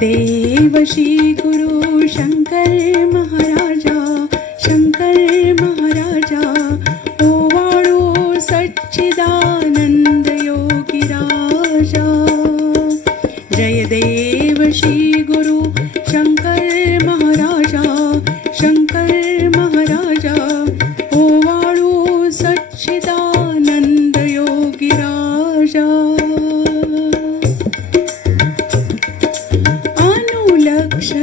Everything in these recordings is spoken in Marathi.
देव श्री गुरु शंकर महाराजा, शंकर महाराजा ओवाळो सच्चिदानंद योगी राजा। जय देव श्री गुरु शंकर महाराजा, शंकर महाराजा ओवाळो सच्चिदानंद योगी राजा।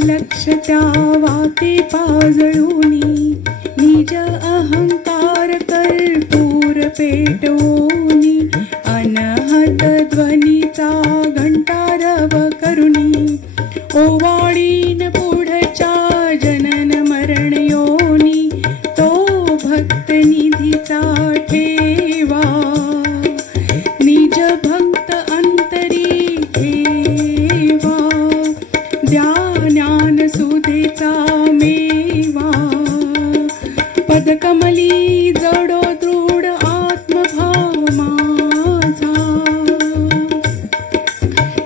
लक्ष त्या वाते पाजळूनी, निज अहंकार कर्पूर पेटवूनी, अनहत ध्वनीचा घंटारव करुणी, ओवाळीन पुढच्या जनन मरण योनी, तो भक्त निधीचा ठेवा, निज भक्त अंतरी ठेवा, द्या ज्ञान सुधेचा मेवा, पदकमली जडो दृढ आत्मभाव माझा।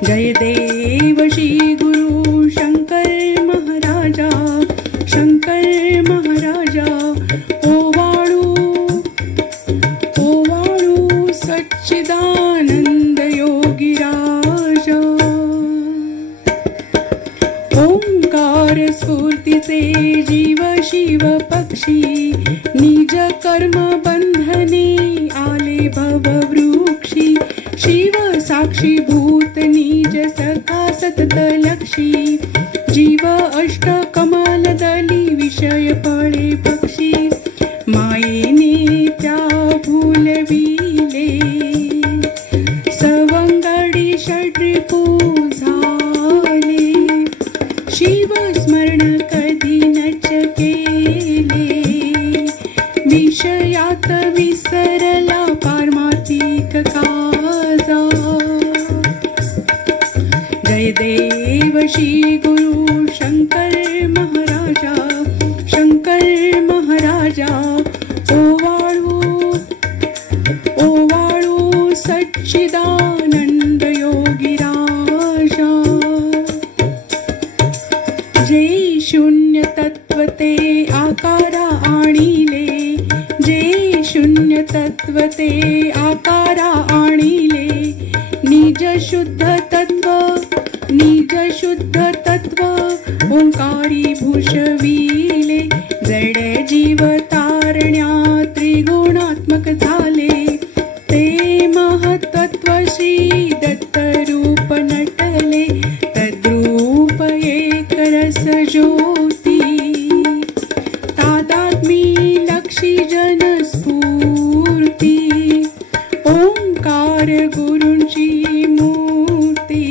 जय देव श्री गुरु शंकर महाराजा, शंकर महाराजा ओवाळू सच्चिदानंद योगी राजा। ओंकार स्फूर्तीचे जीव शिव पक्षी, निज कर्म बंधने आले भववृक्षी, शिव साक्षी भूत निज सखा सतत लक्षी, जीव अष्ट कमल दली विषय फळे पक्षी, मायेने त्या भूलविले, सवंगडी षड्रिपू झाले, शिव स्मरण कधी नच केले, विषयात विसरला पारमार्थिक काजा। जय देव श्री गुरु शंकर महाराजा, शंकर महाराजा ओवाळू सच्चिदानंद योगी राजा। जे शून्य तत्व ते आकारा आणिले, जे शून्य तत्व ते आकारा आणिले, निज शुद्ध तत्व, निज शुद्ध तत्व ओंकारी भूषविले, जड जीव तारण्या त्रिगुणात्मक झाले, ते महत्त्व श्री दत्त रूप नटले, तद्रूप एक रस ज्योती, तादात्मी लक्षी जन स्फूर्ती, ओंकार गुरूंची मूर्ती,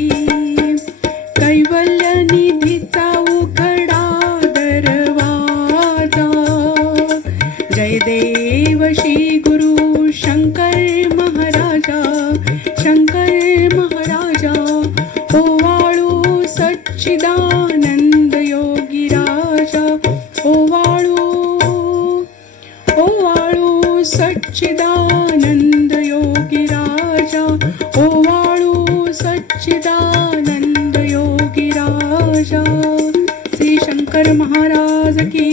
कैवल्य निधीचा उघडा दरवाजा। जय देव श्री गुरु शंकर महाराजा, शंकर महाराजा ओवाळू सच्चिदानंद योगी राजा, ओवाळू सच्चिदानंद योगी राजा, ओवाळू सच्चिदानंद योगी राजा। श्री शंकर महाराज की